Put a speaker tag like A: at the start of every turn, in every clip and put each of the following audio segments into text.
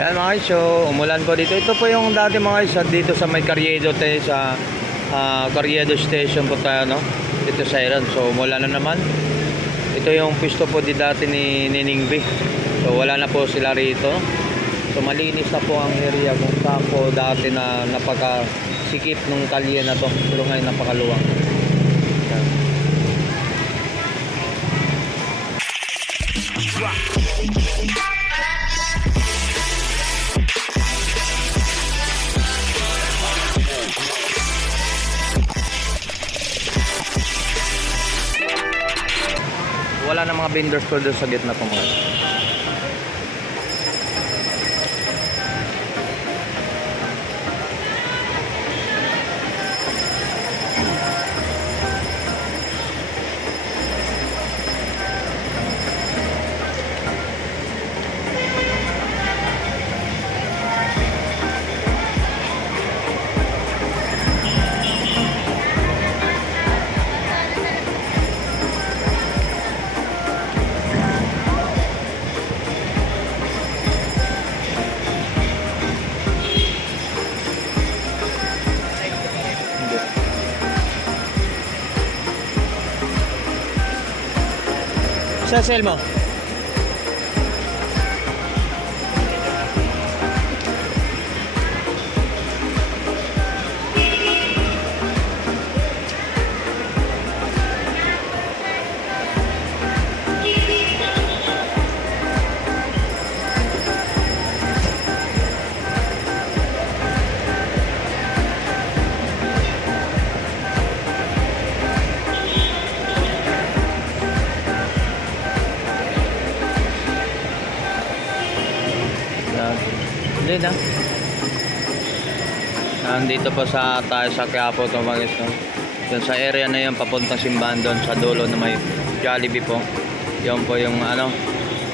A: Yan mga guys, umulan po dito. Ito po yung dati mga guys, dito sa may Carriedo tayo sa ah, Carriedo Station po tayo, no? Dito sa Iran. So umulan na naman. Ito yung pisto po di dati ni Nining B. So wala na po sila rito. So malinis na po ang area kung saan po dati na napaka sikip nung kalye na to. Pero ngayon napakaluwang. Wala na mga vendors ko doon sa gitna po mga. Sa sale Yan. Na. Nandito po sa tayo sa Quiapo to mga guys. No? Yun sa area na yun, papuntang simbahan doon sa dulo na may Jollibee po. Yun po yung ano,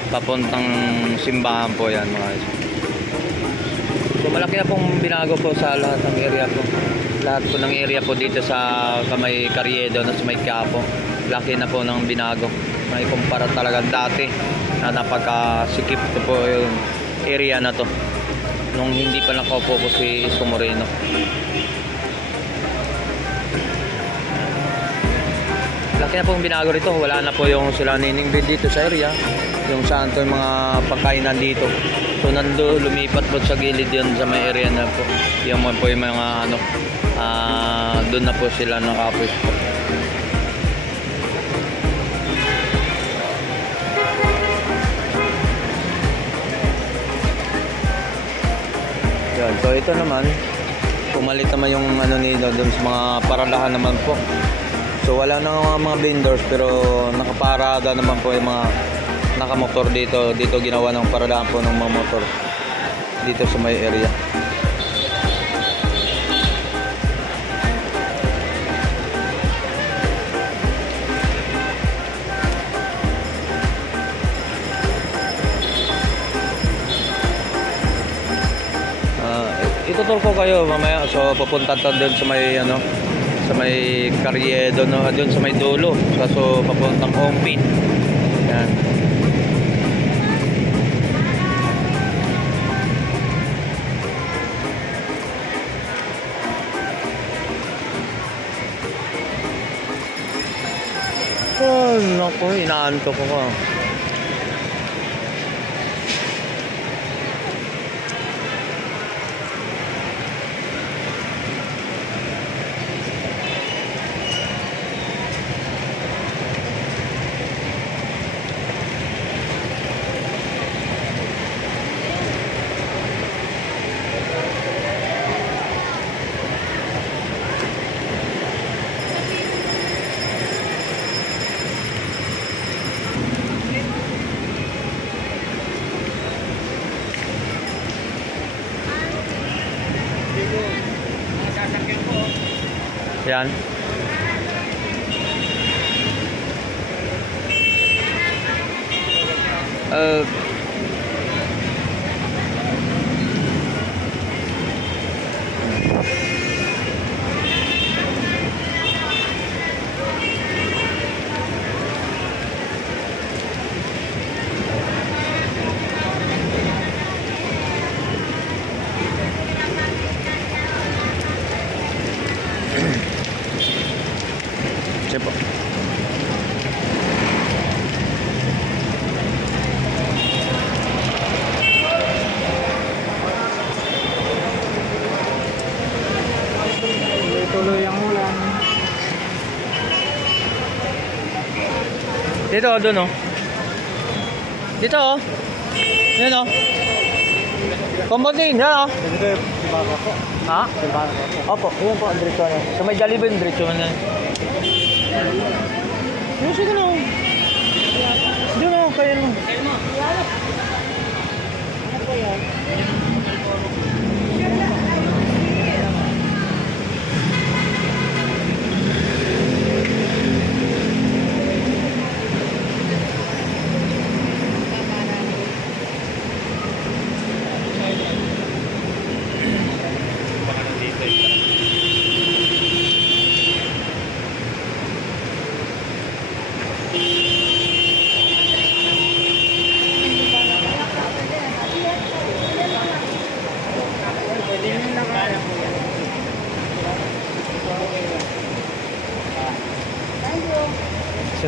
A: papuntang simbahan po yan mga guys. So malaki na pong binago po sa lahat ng area po. Lahat po ng area po dito sa kamay Carriedo na sa may Quiapo. Laki na po ng binago. May kumpara talaga dati na napakasikip ko po yung area na to nung hindi pa nakaupo po si Isko Moreno. Laki na pong binago rito. Wala na po yung sila nining bed dito sa area. Yung saan to yung mga pagkainan dito. So nando lumipat po sa gilid yun sa may area na po. Yung po yung mga ano ah doon na po sila nakapwesto. Yan. So ito naman, pumalit naman yung ano nila doon sa mga paradahan naman po. So wala na mga, mga vendors pero nakaparada naman po yung mga nakamotor dito. Dito ginawa ng paradahan po ng mga motor dito sa may area. Ituturo ko kayo mamaya so papunta to doon sa may ano sa may Carriedo no doon sa may dulo kaso papuntang Ompin yan. Oh, naku, inaanto ko tuloy ang ulan. Dito oh, o, doon o. Oh. Dito o. Yun o. Kumbodin, yan o.
B: Dito. Eh,
A: ha?
B: Yung ko.
A: Opo, yun po, diretso na. So may Jollibee, diretso na. Yun, sige na o. Doon o, kaya mo. Kaya mo. Ano po yan?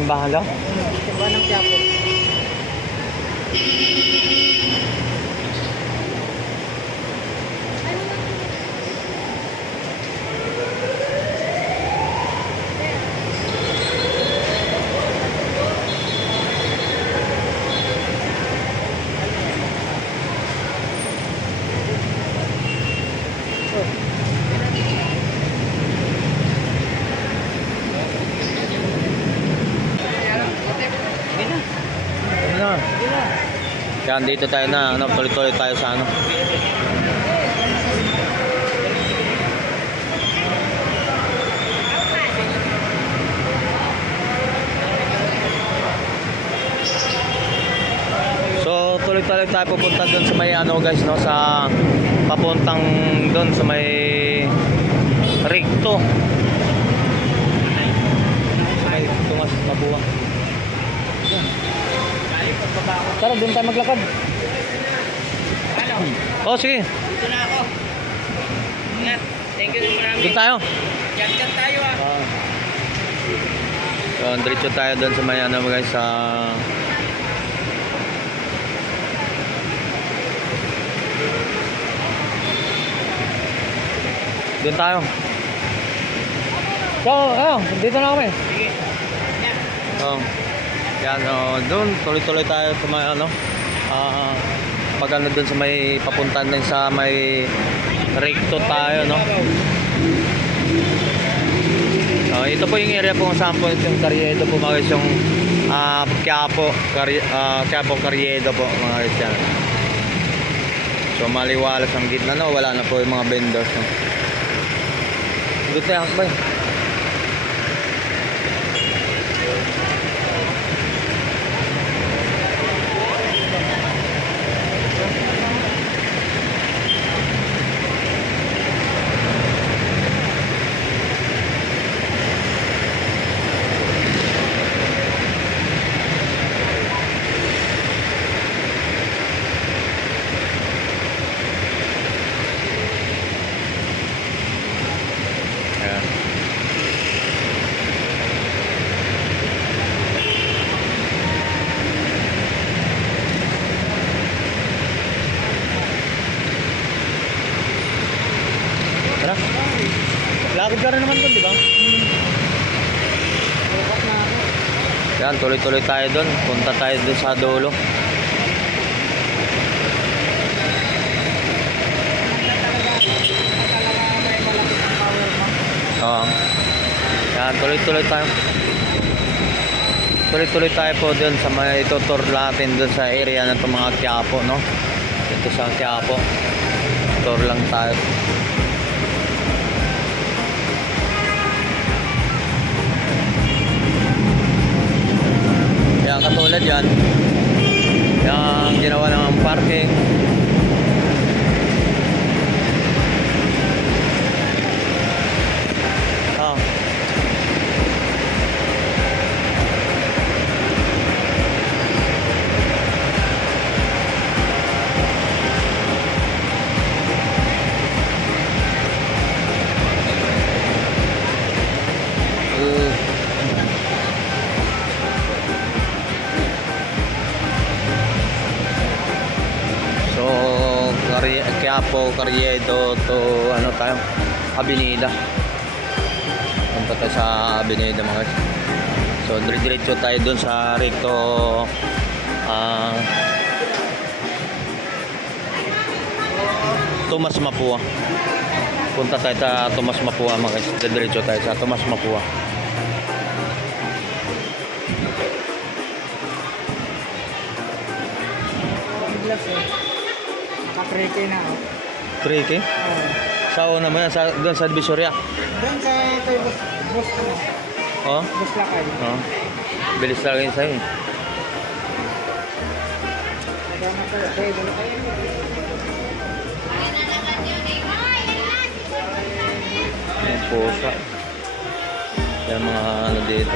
B: Simbahan ng Quiapo.
A: Ano? Yan, dito tayo na, ano, tuloy-tuloy tayo sa ano. So, tuloy-tuloy tayo pupunta doon sa may ano guys, no, sa papuntang doon sa may Ricto. Sa may tungas mabuwang. Tara, doon tayo maglakad. Oh, sige.
B: Dito na ako. Ingat. Thank you marami.
A: Doon tayo.
B: Yan-yan tayo ah.
A: So, diretso tayo doon sa may ano guys sa Doon tayo. So, ayun, dito na kami.
B: Sige. Yan.
A: Oh. Yan, oh, doon tuloy-tuloy tayo sa may ano. Ah, pag ano doon sa may papuntan din sa may recto tayo, no. Oh, ito po yung area po kung saan po yung Carriedo po mga yung ah Quiapo, Carri ah, Quiapo Carriedo po mga guys yan. So maliwalas ang gitna no, wala na po yung mga vendors. No? Dito tayo, akbay. Ayan. Tara. Lakad ka rin naman doon, di ba? Yan, tuloy-tuloy tayo doon. Punta tayo doon sa dulo. Oo. Yan, tuloy-tuloy tayo. Tuloy-tuloy tayo po dun sa may itutur natin dun sa area na itong mga Quiapo, no? Dito sa Quiapo. Tour lang tayo. Katulad yan. Yung ginawa ng parking. Quiapo, Carriedo to ano tayo? Avenida. Punta tayo sa Avenida mga guys. So, So, dire-diretso tayo dun sa Recto ah Tomas Mapua. Punta tayo sa Tomas Mapua mga guys. Dire-diretso tayo sa Tomas Mapua.
C: Glass eh. Nakapreke na oh.
A: 3K?
C: Oh.
A: Sa una mo yan, sa, doon sa Divisoria.
C: Doon sa ito yung bus, bus ano,
A: Oh,
C: bus lakay.
A: oh. Bilis talaga yun sa'yo. eh.
C: Kasama ko, okay, dala kayo.
A: Yung pusa. Yung mga ano dito.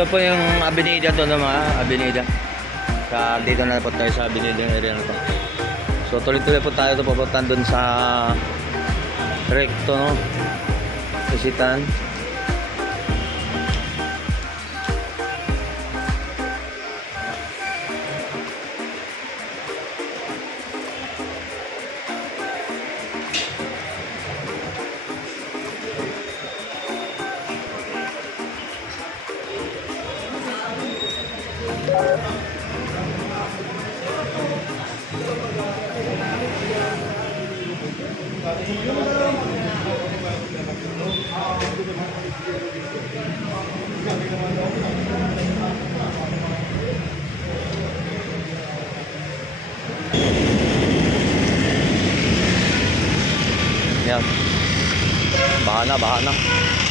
A: Ito po yung Avenida to na mga Avenida. Sa dito na po tayo sa Avenida yung area na to. So tuloy-tuloy po tayo to papunta doon sa Recto no. Visitan. Yan. Baha na, baha na.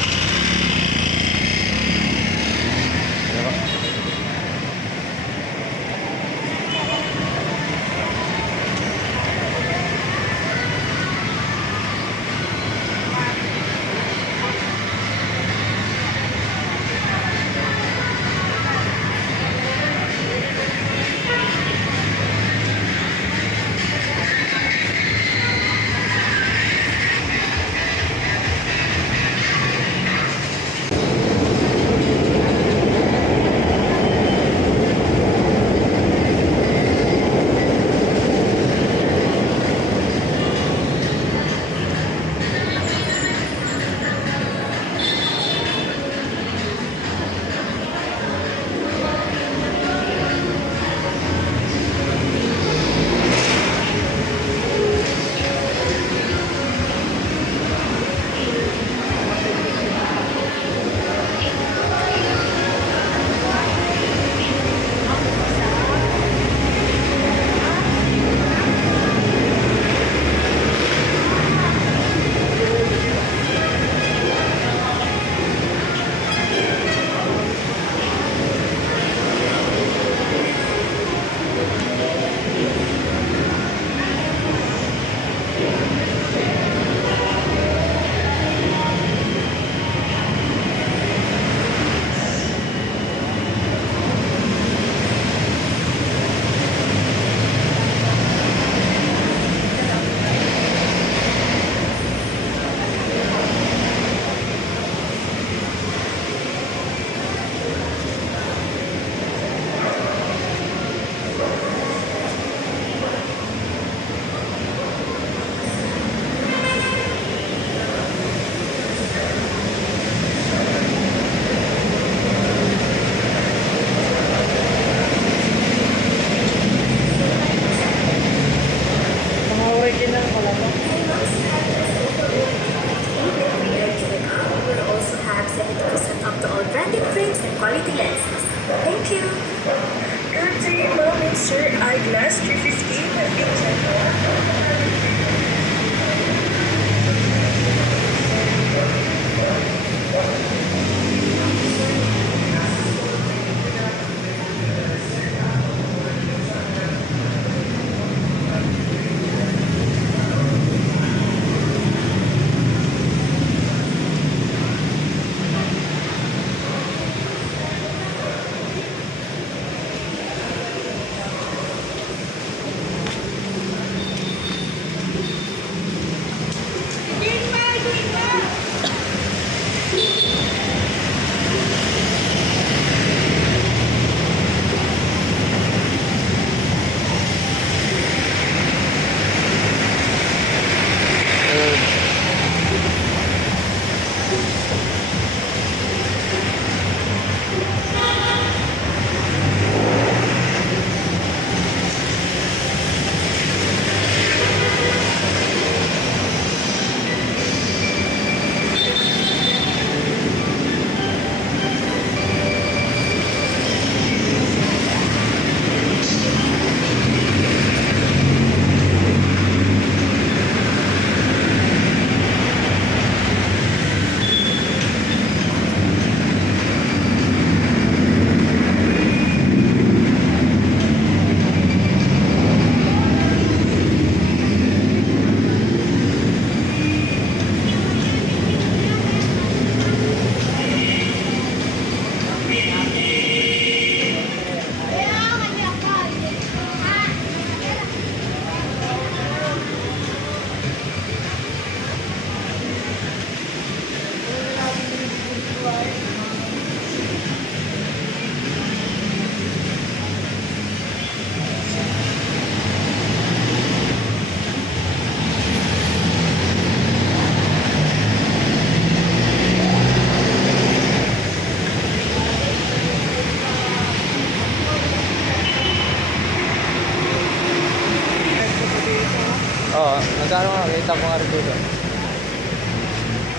A: Oo, oh, nasa ano nga, kita ko nga rin dito.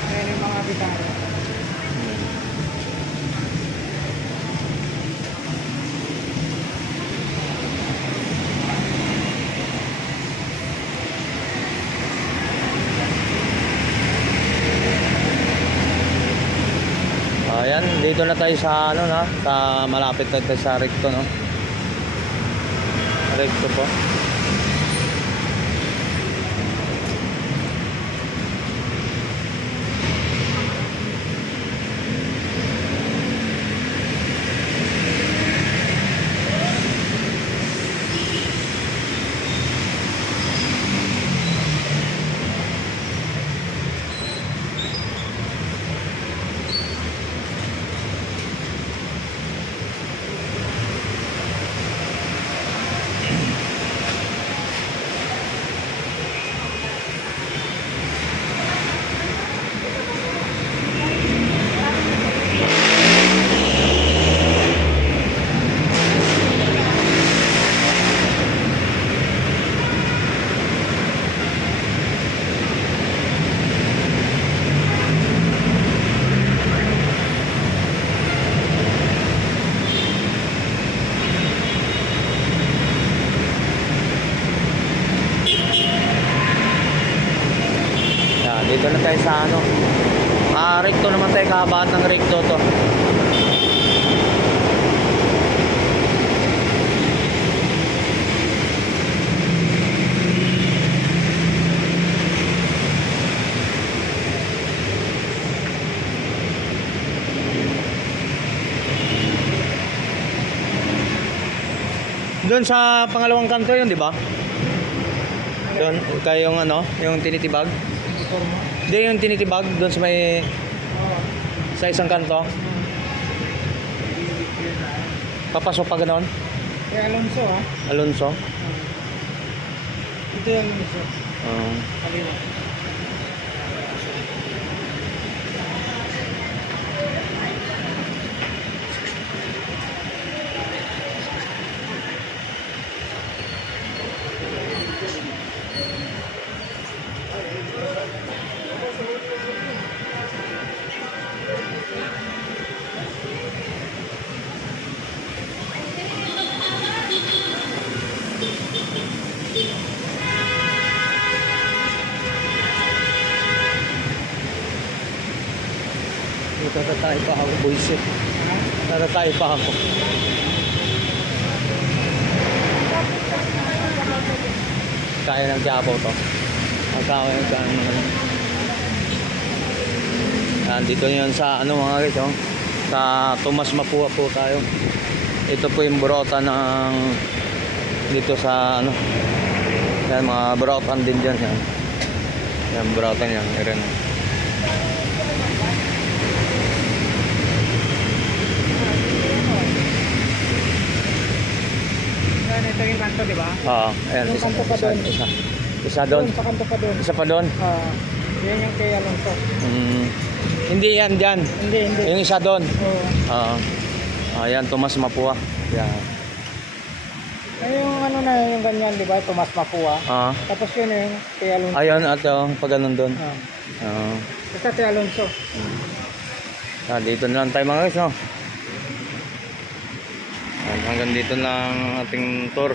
A: Ayan yung mga bitara. Ayan, dito na tayo sa ano na, sa malapit na tayo sa recto no. Recto po. Kahabaan ng recto to. Doon sa pangalawang kanto yun, di ba? Doon, kayo yung ano, yung tinitibag. Hindi yung tinitibag doon sa may. Sa isang kanto. Papasok pa ganon.
C: Kaya Alonso ha.
A: Alonso.
C: Ito yung Alonso.
A: Uh,
C: Kaliwa.
A: Tatatay pa ako, boys eh.
C: Ha?
A: Tatatay pa ako. Kaya ng Quiapo to. Magkakaw yung kan Yan, dito yun sa ano mga guys, oh. Sa Tomas Mapua po tayo. Ito po yung burota ng dito sa ano. Yan, mga burotan din dyan. Yan, yan burotan yan.
C: Yan, kanto, di ba?
A: Oo, ayan.
C: Yung
A: Isa,
C: kanto pa
A: isa,
C: doon.
A: isa, isa doon.
C: Sa kanto pa doon.
A: Isa pa doon.
C: Ah, yan yung kay Alonso.
A: Mm, hindi yan dyan.
C: Hindi, hindi.
A: Yung isa doon.
C: Oo.
A: Oo. Ayan, Tomas Mapua. Yan.
C: Ay, yung ano na yung ganyan, di ba? Tomas Mapua.
A: Ah.
C: Tapos yun yung kay Alonso.
A: Ayun, at yung pag ganun doon.
C: Ah.
A: Oo.
C: Basta kay Alonso.
A: Ah, dito na lang tayo mga guys, no? Hanggang dito lang ang ating tour.